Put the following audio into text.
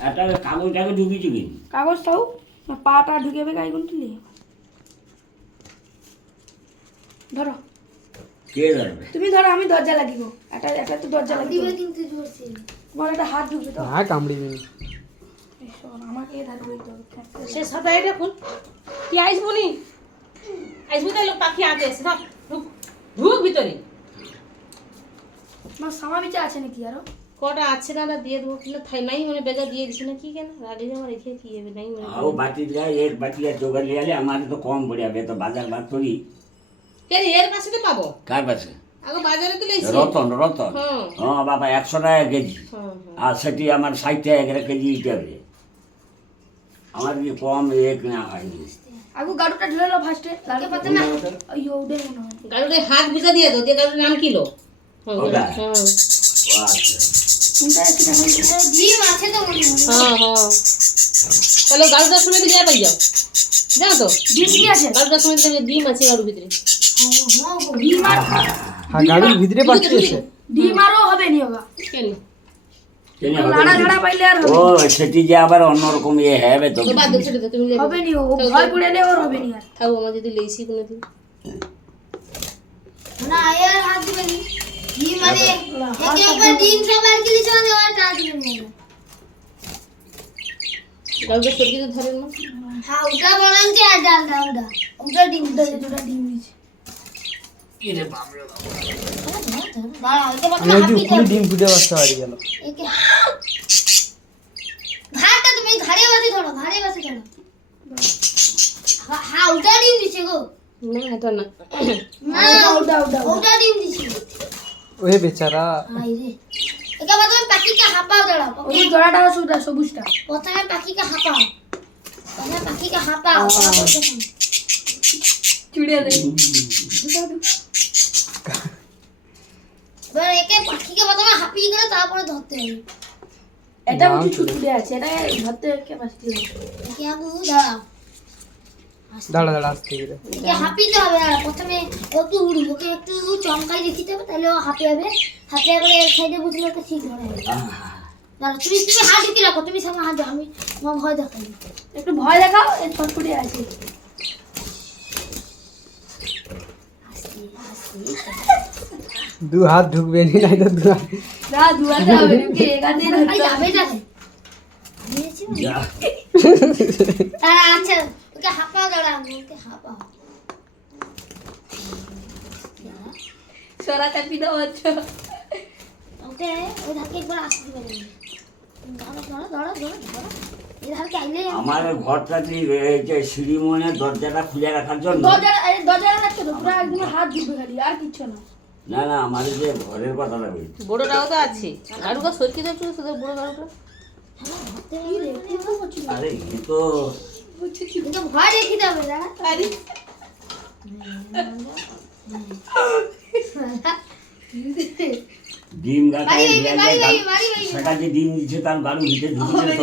একটা কাগজটাকে ঢুকিয়েছি কিন্তু কাগজ তাও না পাটা ঢুকেবে গাই কোনটি নিয়ে ধরো কে ধরবে তুমি ধরো আমি দরজা লাগিব এটা তো দরজা লাগিব কিন্তু ধরছি তোমার একটা হাত ঢুকবে তো হ্যাঁ কামড়িবে না আমাকে ধরবে তো সে সাদা এটা কোন কি আইসবো নি আইসবো তাহলে পাখি আগে এসে না ঢুক ভিতরে আমার সামা বিচা আছে নাকি আরো কটা আছে না দিয়ে দেবো কিন্তু থাই নাই মানে বেগা দিয়ে দিছি না কি কেন রাগে যাওয়া রেখে কি হবে নাই মানে आओ बाटी जाए एक बाटी या चोकर ले आले हमारे तो कम बढ़िया बे तो बाजार बात थोड़ी কেন এর পাশে তো পাবো कार पासे আগে বাজারে তো লেছি रतन হ্যাঁ हाँ बाबा 100 টাকা কেজি হ্যাঁ আর সেটি আমার 60 টাকা করে কেজি হিসাবে আমার কি কম এক না হয়নি আগু গাড়ুটা ঢেলে লো ফার্স্টে লাগে পাতে না আইও উড়ে মনে হয় গাড়ুরে হাত বুঝা দিয়ে দাও দিয়ে গাড়ুর নাম কি লো ওটা? হ্যাঁ আচ্ছা কোনটা কি দেখো ডিম আছে তো মনে হয় হ্যাঁ হ্যাঁ তাহলে গাড়ুটার সময় দিয়ে পাই যাও যাও তো ডিম কি আছে গাড়ুটার সময় দিয়ে ডিম আছে গাড়ুর ভিতরে ডিম আর হ্যাঁ গাড়ির ভিতরে পাচ্ছি আছে ডিম আরও হবে নি ওগা কেন কেন হবে লাড়া না? লাড়া পাইলে আর ও সেটি যে আবার অন্যরকম ইয়ে হবে তো তো বাদ দাও ছেড়ে দাও তুমি লেবে হবে নি ও ভয় পড়েলে ওর হবে নি আর থাকো আমার যদি লেছি কোনোদিন না এর হাত দিবে নি ডিম মানে একে একবার ডিম সব আর কি দিছ মানে ওটা দিবে নি গাড়ুটা সবজি তো ধরেন না হ্যাঁ ওটা বলেন যে আর ডাল দাও ওটা ডিম দাও দুটা ডিম নিচে দাঁড়াও এটা আমি বাবা যদি হাপি উপরে ডিম ফুটে বাচ্চা বাড়ি গেল একে ঘাড়টা তুমি ঘাড়ে বসে ধরো হ্যাঁ ওটা ডিম দিছে গো না এটা না না ওটা ওটা ডিম দিছে ওই বেচারা হাই রে এটা বাবা তুমি পাখিকে হাঁপাও দাঁড়াও ওই জড়াটা সুদা সবুজটা প্রথমে পাখিকে হাঁপাও চুড়িয়ে দে এবার একে পাখিকে প্রথমে হাঁপিয়ে করে তারপরে ধরতে হবে এটা কিছু ছুটে আছে এটা ধরতে কে পাচ্ছি একে আবু দাঁড়াও দাঁড়া আসতে গেলে একে হাঁপিতে হবে আর প্রথমে একটু উড়ি ওকে একটু চমকাই দেখিতে হবে তাহলে ও হাঁপিয়ে যাবে হাঁপিয়ে গেলে এক সাইডে বুঝলে ওকে ঠিক ধরে হবে দাঁড়া তুমি হাত ঢুকিয়ে রাখো তুমি সামনে হাত দাও আমি আমার ভয় দেখাই একটু ভয় দেখাও এর ছটফটে আছে দু হাত ঢুকবে নি নাই তো দু হাত না দুয়াতে হবে ওকে এখানে আরে যাবে যাবে যা তারা আচ্ছা ওকে হাঁপাও দাঁড়া ওকে হাঁপাও সরা চাপি দাও আচ্ছা ওকে ওই ধারকে একবার আসতে দিবে দাঁড়া দাঁড়া দাঁড়া দাঁড়া দাঁড়া এই ধারকে আইলে আমার ঘরটা যে সিঁড়ি মনে দরজাটা খুলে রাখার জন্য দরজাটা রাখছো তো পুরো একদম হাত ঢুকবে খালি আর কিচ্ছু না না না আমার যে ঘরের কথাটা বলছি বড়টাও তো আছে গাড়ুটা সরকি দাও শুধু শুধু বড় গাড়ুটা আরে এ তো ওকে ভয় দেখিতে হবে দাঁড়া আরে ডিম গাছ বাড়ি বাড়ি বাড়ি বাড়ি সেটা যে ডিম দিচ্ছে তার বাড়ির ভিতরে ঢুকে তো